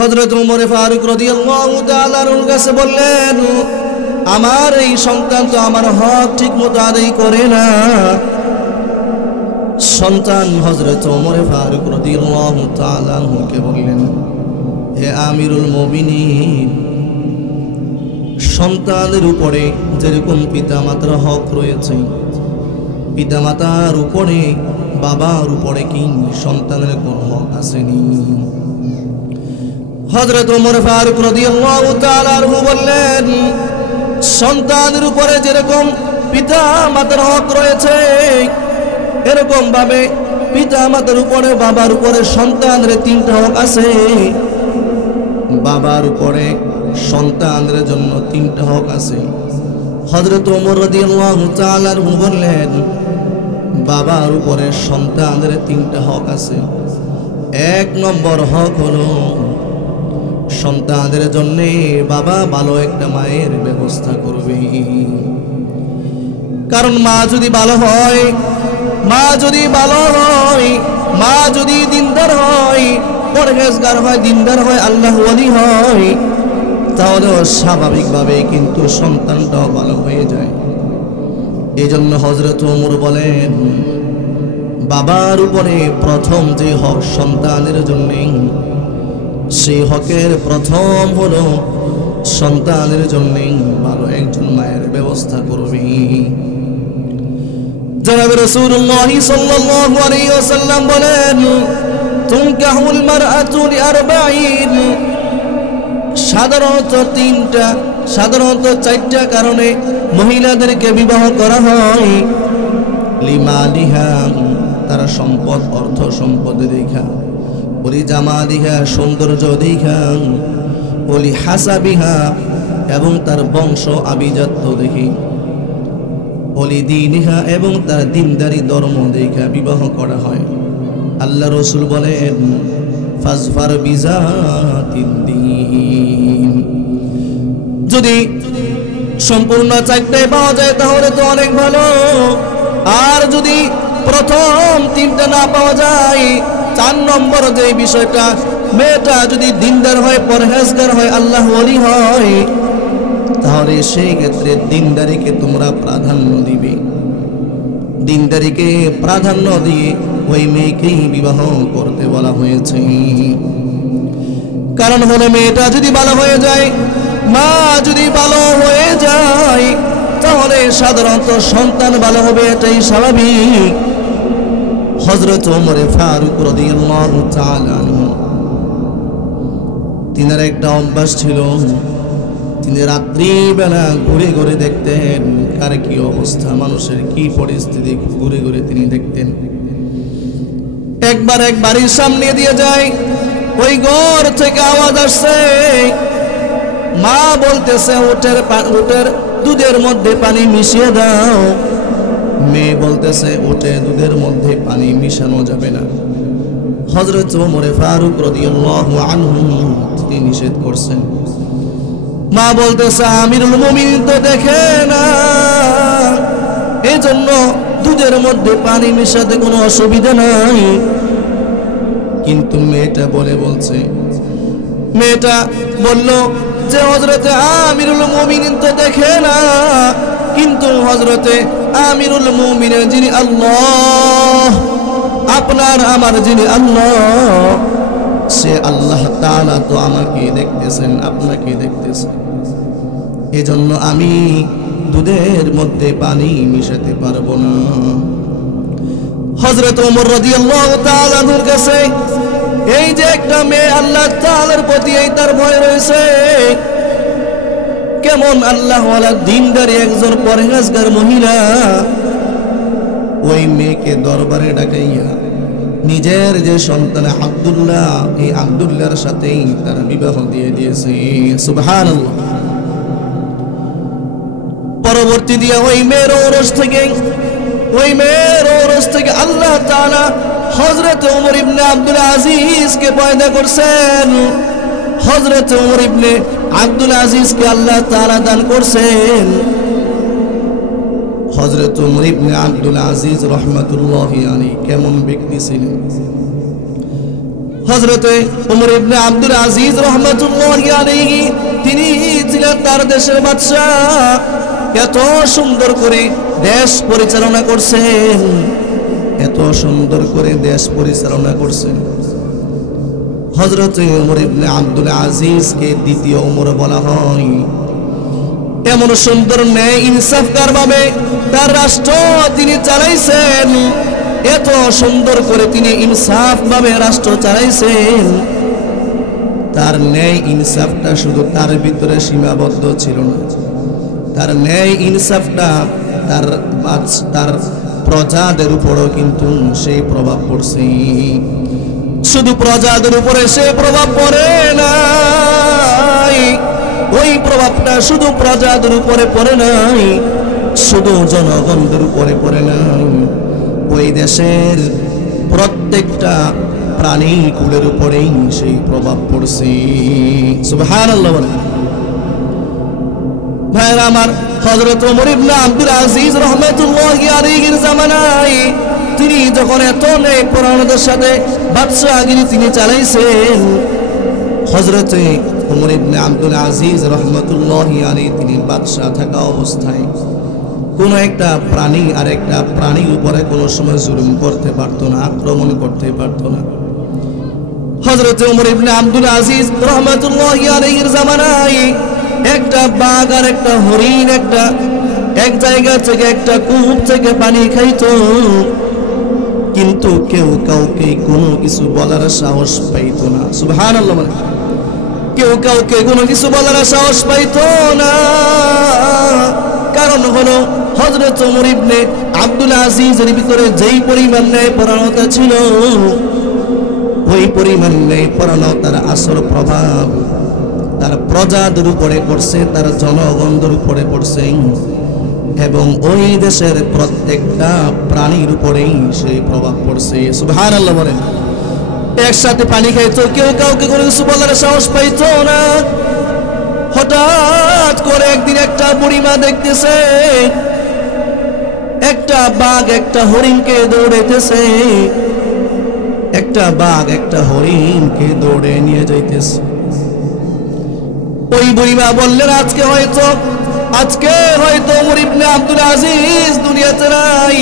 হযরত ওমর ফারুক রাদিয়াল্লাহু তাআলা আনহুর কাছে বললেন, আমার এই সন্তান তো আমার হক ঠিকমতো আদায় করে না। সন্তান হযরত ওমর ফারুক রাদিয়াল্লাহু তাআলা আনহুকে বললেন, হে আমিরুল মুমিনিন, সন্তানের উপরে যেরকম পিতামাতার হক রয়েছে, পিতামাতার উপরে বাবার উপরে কি সন্তানের কোনো হক আসেনি? হযরত ওমর ফারুক রাদিয়াল্লাহু তাআলা আনহু বললেন, সন্তানের উপরে যেরকম পিতামাতার হক রয়েছে, এরকম ভাবে পিতামাতার উপরে বাবার উপরে সন্তানের তিনটা হক আছে। বাবার উপরে সন্তানের জন্য তিনটা হক আছে। হযরত ওমর রাদিয়াল্লাহু তাআলা আনহু বললেন, বাবার উপরে সন্তানের তিনটা হক আছে। এক নম্বর হক হলো সন্তানদের জন্য বাবা ভালো একটা মায়ের ব্যবস্থা করবে। কারণ মা যদি ভালো হয়, মা যদি ভালো হয়, মা যদি দিনদার হয়, পরহেজগার হয়, দিনদার হয়, আল্লাহর ওয়ালি হয়, তাহলে স্বাভাবিকভাবে কিন্তু সন্তানটাও ভালো হয়ে যায়। এই জন্য হযরত ওমর বলেন, বাবার উপরে প্রথম যে হক সন্তানের জন্য, সেই হকের প্রথম হলো সন্তানের জন্য ভালো একজন মায়ের ব্যবস্থা করবে। জনাব রাসূলুল্লাহ সাল্লাল্লাহু আলাইহি ওয়াসাল্লাম বলেন, তুনকাহুল মারআতু লিআরবাঈন, সাধারণত চারটা কারণে মহিলাদেরকে বিবাহ করা হয়। লিমালিহা, তারা সম্পদ অর্থ সম্পদ দেখা, ওলি জামালিহা সৌন্দর্য দেখা, ওলি হাসাবিহা এবং তার বংশ আভিজাত্য দেখি, ওলি দীনিহা এবং তার দিনদারি ধর্ম দেখা বিবাহ করা হয়। আল্লাহ রাসূল বলেন, ফাজফার বিজাতিদ দ্বীন, যদি সম্পূর্ণ চারটায় পাওয়া যায় তাহলে তো অনেক ভালো। আর যদি প্রথম তিনটা না পাওয়া যায়, 4 নম্বর যে বিষয়টা, মেয়েটা যদি দিনদার হয়, পরহেজগার হয়, আল্লাহর ওলি হয়, তাহলে সেই ক্ষেত্রে দিনদারিকে তোমরা প্রাধান্য দিবে। দিনদারিকে প্রাধান্য দিয়ে ওই মেয়েকেই বিবাহ করতে বলা হয়েছে। কারণ হলো মেয়েটা যদি ভালো হয়ে যায়, মা যদি ভালো হয়ে যায়, তাহলে সাধারণত সন্তান ভালো হবে, এটাই স্বাভাবিক। হযরত ওমর ফারুক রাদিয়াল্লাহু তাআলা আনহু, তিনার একটা অভ্যাস ছিল, তিনি রাত্রিবেলা ঘুরে ঘুরে দেখতেন কার কি অবস্থা, মানুষের কি পরিস্থিতি, ঘুরে ঘুরে তিনি দেখতেন। একবার এক বাড়ির সামনে দিয়ে যায়, ওই ঘর থেকে আওয়াজ আসছে, মা বলতেছে উটের দুধের মধ্যে পানি মিশিয়ে দাও। মেয়ে বলতেছে উটে দুধের মধ্যে পানি মিশানো যাবে না। হযরত ওমর ফারুক রাদিয়াল্লাহু আনহু তিনি নিষেধ করছেন। মা বলতেছে, আমিরুল মুমিনিন তো দেখে না, এই জন্য দুধের মধ্যে পানি মিশাতে কোনো অসুবিধা নাই। কিন্তু মেয়েটা বলছে, মেয়েটা বলল যে হযরতে আমিরুল মুমিনিন তো দেখে না, কিন্তু হযরতে আমিরুল মুমিনিন যিনি আল্লাহ, আপনার আমার যিনি আল্লাহ, সে আল্লাহ তাআলা তো আমাকে দেখতেছেন, আপনাকে দেখতেছেন, এজন্য আমি দুধের মধ্যে পানি মিশাতে পারবো না। হযরত ওমর রাদিয়াল্লাহু তাআলা আনহুর কাছে এই যে একটা মেয়ে আল্লাহ তাআলার প্রতি এই তার ভয় রয়েছে, কেমন আল্লাহ ওয়ালা দিনদারি একজন পরহেজগার মহিলা, ওই মেয়েকে দরবারে ডাকাইয়া নিজের যে সন্তান আব্দুল্লাহ, এই আব্দুল্লাহর সাথেই তার বিবাহ দিয়ে দিয়েছে। সুবহানাল্লাহ। পরবর্তী দিয়ে ওই মেয়ের ঔরস থেকে আল্লাহ তাআলা হযরত ওমর ইবনে আব্দুল আজিজকে পয়দা করছেন। হযরত ওমর ইবনে আব্দুল আজিজকে আল্লাহ তাআলা দান করছেন। হযরত ওমর ইবনে আব্দুল আজিজ রাহমাতুল্লাহি আলাইহি কেমন ব্যক্তি ছিলেন? হযরতে ওমর ইবনে আব্দুল আজিজ রাহমাতুল্লাহি আলাইহি তিনি ছিলেন তার দেশের বাদশা। এত সুন্দর করে দেশ পরিচালনা করছেন, এত সুন্দর করে দেশ পরিচালনা করছেন। হযরতে ওমর ইবনে আব্দুল আজিজকে দ্বিতীয় ওমর বলা হয়। এমন সুন্দর ন্যায় ইনসাফকার ভাবে তার রাষ্ট্র তিনি চালাইছেন, এত সুন্দর করে তিনি ইনসাফ ভাবে রাষ্ট্র চালাইছেন। তার ন্যায় ইনসাফটা শুধু তার ভিতরে সীমাবদ্ধ ছিল না, তার ন্যায় ইনসাফটা তার প্রজাদের উপরও কিন্তু সেই প্রভাব পড়ছে। শুধু প্রজাদের উপরে সে প্রভাব পড়ে নাই, ওই প্রভাবটা শুধু প্রজাদের উপরে পড়ে নাই, শুধু জনগণদের উপরে পড়ে নাই, ওই দেশের প্রত্যেকটা প্রাণী কুলের উপরেই সেই প্রভাব পড়ছে। সুবহানাল্লাহ। ভাইরা আমার, হযরত ওমর ইবনে আব্দুল আজিজ রাহমাতুল্লাহি আলাইহির জামানায় তিনি যখন এত ন্যায় পরায়ণতার সাথে বাদশাহগিরি তিনি চালাইছেন, হযরতে ওমর ইবনে আব্দুল আজিজ রাহমাতুল্লাহি আলাইহি তিনি বাদশা থাকা অবস্থায় কোন একটা প্রাণী আর একটা প্রাণীর উপরে কোনো সময় জুলুম করতে পারতো না, আক্রমণ করতে পারতো না। হযরতে ওমর ইবনে আব্দুল আজিজ রাহমাতুল্লাহি আলাইহির জামানায় একটা বাঘ আর একটা হরিণ এক জায়গা থেকে একটা কূপ থেকে পানি খাইতো, কিন্তু কেউ কাউকে কোনো কিছু বলার সাহস পাইতো না। সুবহানাল্লাহ। কেউ কাউকে কোনো কিছু বলার সাহস পাইতো না। কারণ হলো হযরত ওমর ইবনে আব্দুল আজিজের ভিতরে যেই পরিমাণ ন্যায় পরায়ণতা ছিল, ওই পরিমাণ ন্যায় পরায়ণতার আসল প্রভাব তার প্রজাদের উপরে পড়ছে, তার জনগণদের উপরে পড়ছে, এবং ওই দেশের প্রত্যেকটা প্রাণীর উপরেই সেই প্রভাব পড়ছে। সুবহানাল্লাহ বলেন। একসাথে পানি খাইতো, কেউ কাউকে কোনো কিছু বলার সাহস পাইতো না। হঠাৎ করে একদিন একটা বুড়িমা দেখতেছে একটা বাঘ একটা হরিণকে দৌড়াইতেছে, একটা বাঘ একটা হরিণকে দৌড়ে নিয়ে যাইতেছে। ওই বুড়িমা বললেন, আজকে হয়তো ওমর ইবনে আব্দুল আজিজ দুনিয়াতে নাই।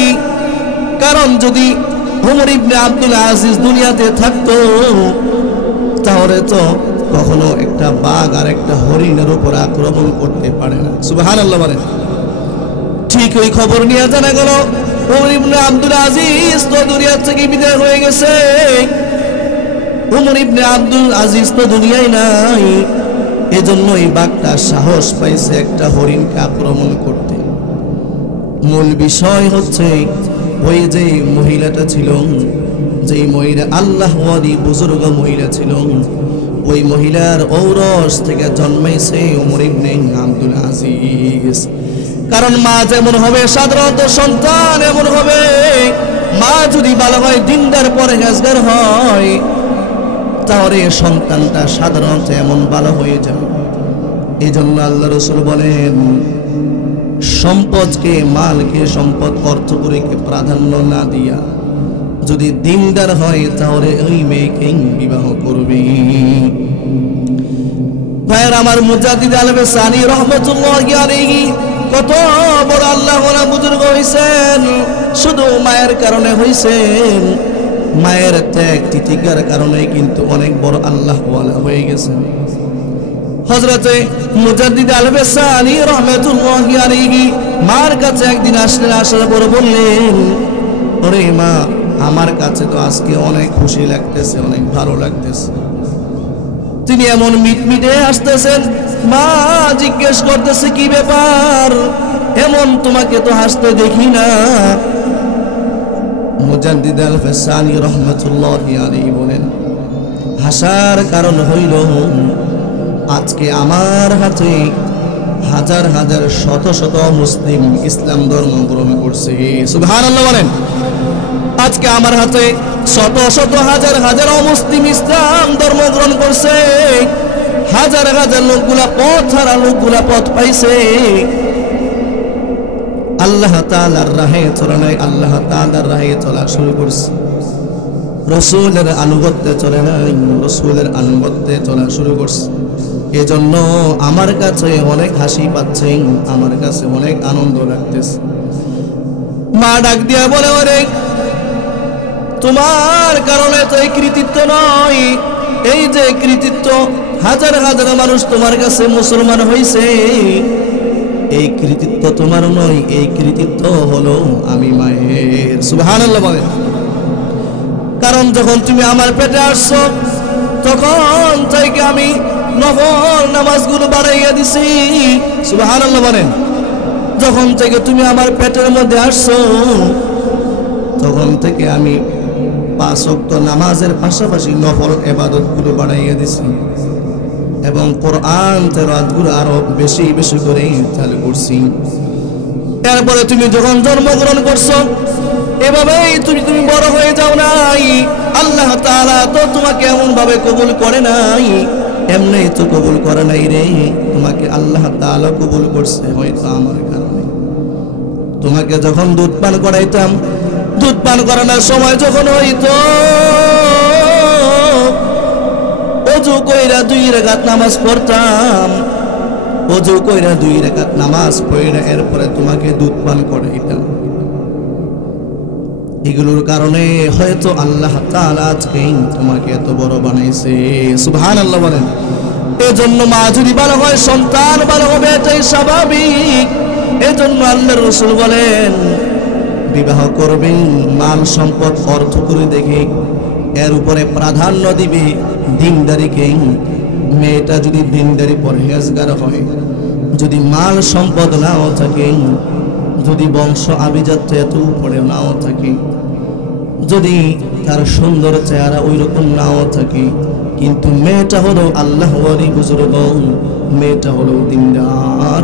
কারণ যদি ওমর ইবনে আব্দুল আজিজ দুনিয়াতে থাকতো তাহলে তো কখনো একটা বাঘ আর একটা হরিণের উপর আক্রমণ করতে পারে না। সুবহানাল্লাহ বলেন। ঠিক ওই খবর নিয়ে জানা গেল ওমর ইবনে আব্দুল আজিজ তো দুনিয়া থেকে বিদায় হয়ে গেছে, ওমর ইবনে আব্দুল আজিজ তো দুনিয়ায় নাই। এজন্য এই বাঘটা সাহস পাইছে একটা হরিণকে আক্রমণ করতে। মূল বিষয় হচ্ছে ওই যে মহিলাটা ছিল, যে মহিলা আল্লাহওয়ালি বুজুর্গ মহিলা ছিল, ওই মহিলার ঔরস থেকে জন্মাইছে ওমর ইবনে আব্দুল আজিজ। কারণ মা যেমন হবে সাধারণত সন্তান এমন হবে। মা যদি ভালো হয়, দিনদার পরহেজগার হয়, তাহলে সন্তানটা সাধারণত এমন ভালো হয়ে যাবে। এই জন্য আল্লাহ রাসূল বলেন, সম্পদকে মালকে সম্পদ অর্থকরীকে প্রাধান্য না দিয়া যদি দিনদার হয় তাহলে ওই মেয়েকেই বিবাহ করবে। ভাইয়ের আমার, মুজাদ্দিদ আল-বাসানি রাহমাতুল্লাহি আলাইহি কত বড় আল্লাহওয়ালা বুজুর্গ হইছেন, শুধু মায়ের কারণে হইছেন। মায়ের ত্যাগ তিতিকার কারণে কিন্তু অনেক বড় আল্লাহওয়ালা হয়ে গেছেন। হযরতে মুজাদ্দিদ আল-বাসানি রাহমাতুল্লাহি আলাইহি মার কাছে একদিন আসলেন, আসার পর বললেন, ওরে মা, আমার কাছে তো আজকে অনেক খুশি লাগতেছে, অনেক ভালো লাগতেছে। তিনি এমন মিটমিটে হাসতেছেন। মা জিজ্ঞেস করতেছে, কি ব্যাপার, এমন তোমাকে তো হাসতে দেখি না। মুজাদ্দিদ আল-বাসানি রাহমাতুল্লাহি আলাইহি বলেন, হাসার কারণ হইল আজকে আমার হাতে হাজার হাজার শত শত মুসলিম ইসলাম ধর্ম গ্রহণ করছে। সুবহানাল্লাহ বলেন। আজকে আমার হাতে শত শত হাজার হাজার অমুসলিম ইসলাম ধর্ম গ্রহণ করছে। হাজার হাজার লোকগুলা পথ হারা লোকগুলা পথ পাইছে। আল্লাহ তাআলার রাহে চলা নাই, আল্লাহ তাআলার রাহে চলা শুরু করছে। রসুলের আনুগত্যে চলে নাই, রসুলের আনুগত্যে চলা শুরু করছে। এজন্য আমার কাছে অনেক হাসি পাচ্ছে, আমার কাছে অনেক আনন্দ লাগতেছে। মা ডাক দিয়া বলে, ওরে তোমার কারণে তো এই কৃতিত্ব নয়, এই যে কৃতিত্ব, হাজার হাজার মানুষ তোমার কাছে মুসলমান হয়েছে, এই কৃতিত্ব তোমার নয়, এই কৃতিত্ব হলো আমি মায়ের। সুবহানাল্লাহ বলে। কারণ যখন তুমি আমার পেটে আসছো তখন থেকে আমি নফল নামাজগুলো বাড়াইয়া দিছি। সুবহানাল্লাহ বলেন। যখন থেকে তুমি আমার পেটের মধ্যে আসছো তখন থেকে আমি 5 ওয়াক্ত নামাজের পাশাপাশি নফল ইবাদতগুলো বাড়াইয়া দিছি এবং কোরআন তেলাওয়াতগুলো আরো বেশি বেশি করে চালু করছি। এরপরে তুমি যখন জন্মগ্রহণ করছো এভাবেই তুমি বড় হয়ে যাও নাই। আল্লাহ তাআলা তো তোমাকে এমন ভাবে কবুল করে নাই, এমনি তো কবুল করে নাই রে, তোমাকে আল্লাহ তাআলা কবুল করছে হয়তো আমার কারণে। তোমাকে যখন দুধ পান করাইতাম, দুধ পান করানোর সময় যখন হইতো ওযু কইরা 2 রাকাত নামাজ পড়তাম, ওযু কইরা 2 রাকাত নামাজ পড়ে এরপরে তোমাকে দুধ পান করাইতাম। এগুলোর কারণে হয়তো আল্লাহ তাআলা আজকে তোমাকে এত বড় বানাইছে। সুবহানাল্লাহ বলেন। এজন্য মা যদি ভালো হয় সন্তান ভালো হবে, এটাই স্বাভাবিক। এজন্য আল্লাহর রাসূল বলেন বিবাহ করবেন মাল সম্পদ অর্থ করে দেখে এর উপরে প্রাধান্য দিবে দিনদারিকে। মেয়েটা যদি দিনদারি পরহেজগার হয়, যদি মাল সম্পদ নাও থাকে, যদি বংশ আভিজাত্য এত উপরে নাও থাকে, যদি তার সুন্দর চেহারা ওই রকম নাও থাকে, কিন্তু মেয়েটা হলো আল্লাহওয়ালি বুজুর্গ, মেয়েটা হলো দিনদার,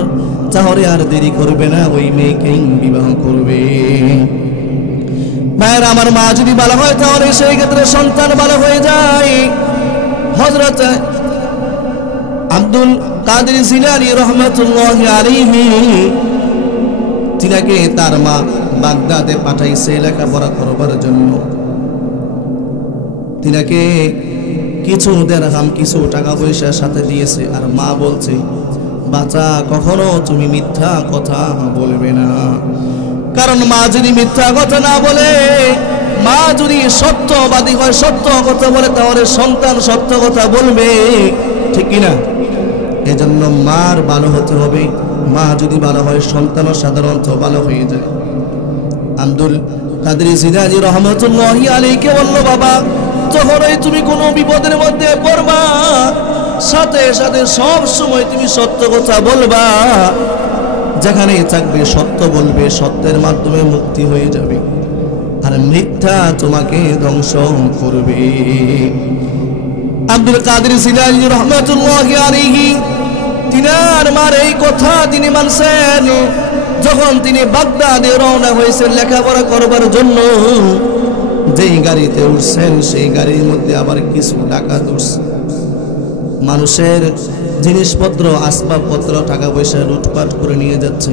তাহলে আর দেরি করবে না, ওই মেয়েকেই বিবাহ করবে। মায়ের আমার মা যদি ভালো হয় তাহলে সেই ক্ষেত্রে সন্তান ভালো হয়ে যায়। হযরত আব্দুল কাদের জিলানী রাহমাতুল্লাহি আলাইহি তিনাকে তার মা বাগদাদে পাঠাইছে লেখাপড়া করবার জন্য। তিনাকে কিছু দিরহাম কিছু টাকা পয়সা সাথে দিয়েছে, আর মা বলছে বাচ্চা কখনো তুমি মিথ্যা কথা বলবে না। কারণ মা যদি মিথ্যা কথা না বলে, মা যদি সত্যবাদী হয়, সত্য কথা বলে, তাহলে সন্তান সত্য কথা বলবে, ঠিক কিনা? এজন্য মার ভালো হতে হবে। মা যদি ভালো হয় সন্তানও সাধারণত ভালো হয়ে যায়। আব্দুল কাদের জিলানী রাহমাতুল্লাহি আলাইহি বলল, বাবা যখনই তুমি কোনো বিপদের মধ্যে পড়বা সাথে সাথে সব সময় তুমি সত্য কথা বলবা, যেখানে থাকবে সত্য বলবে, সত্যের মাধ্যমে মুক্তি হয়ে যাবে, আর মিথ্যা তোমাকে ধ্বংস করবে। আব্দুল কাদের জিলানী রাহমাতুল্লাহি আলাইহি তিনার মার এই কথা তিনি মানছেন। যখন তিনি বাগদাদে রওনা হয়েছেন লেখাপড়া করবার জন্য, যেই গাড়িতে উঠছেন সেই গাড়ির মধ্যে আবার কিছু ডাকাত উঠছে, মানুষের জিনিসপত্র আসবাবপত্র টাকা পয়সা লুটপাট করে নিয়ে যাচ্ছে।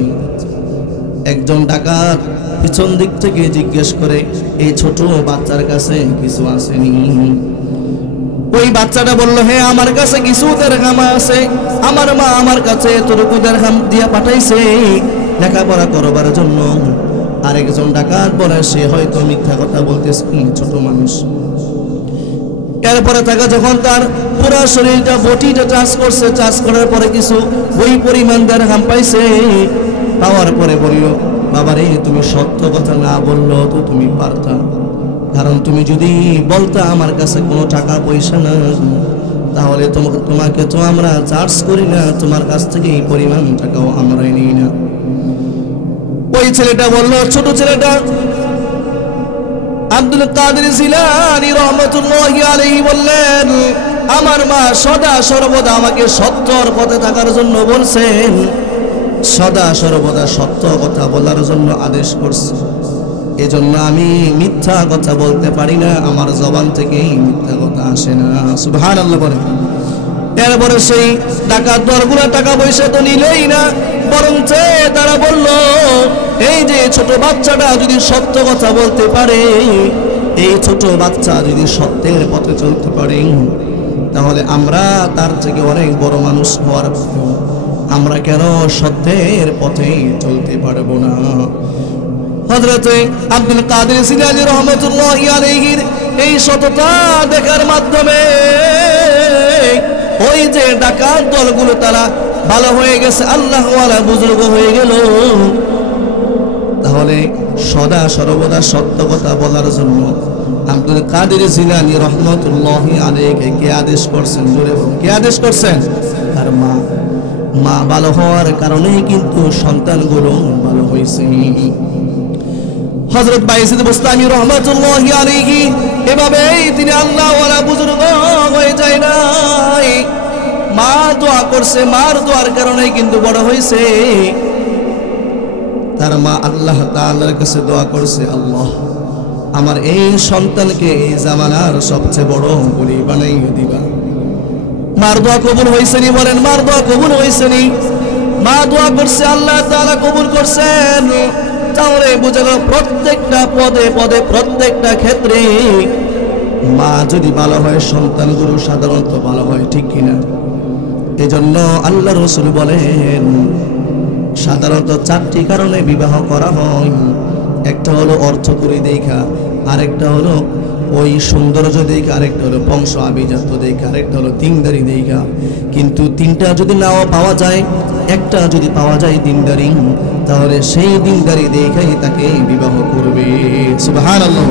একজন ডাকাত পিছন দিক থেকে জিজ্ঞেস করে, এই ছোট বাচ্চার কাছে কিছু আসেনি? ওই বাচ্চাটা বলল, হ্যাঁ আমার কাছে কিছু দিরহাম আছে, আমার মা আমার কাছে এতটুকু দিরহাম দিয়া পাঠাইছে লেখাপড়া করবার জন্য। আরেকজন ডাকাত বলে, সে হয়তো মিথ্যা কথা বলতেছে, ছোট মানুষ। এরপরে তাকে যখন তার পুরো শরীরটা বটিটা চাষ করছে, চাষ করার পরে কিছু ওই পরিমাণ দিরহাম পাইছে, পাওয়ার পরে বলল, বাবারে তুমি সত্য কথা না বললো তো তুমি পারতা, কারণ তুমি যদি বলতা আমার কাছে কোনো টাকা পয়সা না, তাহলে তোমাকে তো আমরা চার্জ করি না, তোমার কাছ থেকে এই পরিমাণ টাকাও আমরাই নিই না। ওই ছেলেটা বলল, ছোট ছেলেটা আব্দুল কাদের জিলানী রাহমাতুল্লাহি আলাইহি বললেন, আমার মা সদা সর্বদা আমাকে সত্যর পথে থাকার জন্য বলছেন, সদা সর্বদা সত্য কথা বলার জন্য আদেশ করছে। এজন্য আমি মিথ্যা কথা বলতে পারি না, আমার জবান থেকে মিথ্যা কথা আসে না। সুবহানাল্লাহ বলেন। এরপরে সেই ডাকাত দলগুলো টাকা পয়সা তো নিলেই না, বরং তারা বলল, এই যে ছোট বাচ্চাটা যদি সত্য কথা বলতে পারে, এই ছোট বাচ্চা যদি সত্যের পথে চলতে পারে, তাহলে আমরা তার থেকে অনেক বড় মানুষ হওয়ার পরেও আমরা কেন সত্যের পথে চলতে পারবো না? হযরতে আব্দুল কাদের জিলানী রহমাতুল্লাহি আলাইহির এই সততা দেখার মাধ্যমে ওই যে ডাকাত দলগুলো তারা ভালো হয়ে গেছে, আল্লাহ ওয়ালা বুজুর্গ হয়ে গেল। তাহলে সদা সর্বদা সত্য কথা বলার জন্য আব্দুল কাদের জিলানী রহমাতুল্লাহি আলাইহি কে আদেশ করছেন? জোরে বলুন, কে আদেশ করছেন? তার মা। মা ভালো হওয়ার কারণেই কিন্তু সন্তানগুলো ভালো হয়েছে। হযরত বাইজিদ বুস্তামি রহমাতুল্লাহি আলাইহি এভাবেই তিনি আল্লাহ ওয়ালা বুজুর্গ হয়ে যায় নাই। মা দোয়া করছে, মার দোয়ার কারণে কিন্তু বড় হয়েছে। তার মা আল্লাহ তাআলার কাছে দোয়া করছে, আল্লাহ আমার এই সন্তানকে এই জামানার সবচেয়ে বড় বলি বানাইয়া দিবা। মার দোয়া কবুল হয়েছে নি? বলেন, মার দোয়া কবুল হয়েছে নি? মা দোয়া করছে, আল্লাহ তাআলা কবুল করছেন। তাহলে বুঝে গেল প্রত্যেকটা পদে পদে প্রত্যেকটা ক্ষেত্রে মা যদি ভালো হয় সন্তানগুলো সাধারণত ভালো হয়, ঠিক কিনা? এজন্য আল্লাহ রাসূল বলেন সাধারণত 4টি কারণে বিবাহ করা হয়। একটা হলো অর্থকরী দেখা, আরেকটা হলো ওই সৌন্দর্য দেখা, আরেকটা হলো বংশ আভিজাত্য দেখা, আরেকটা হলো দিনদারি দেখা। কিন্তু 3টা যদি নাও পাওয়া যায়, একটা যদি পাওয়া যায় দিনদারি, তাহলে সেই দিনদারি দেখাই তাকে বিবাহ করবে। সুবহানাল্লাহ।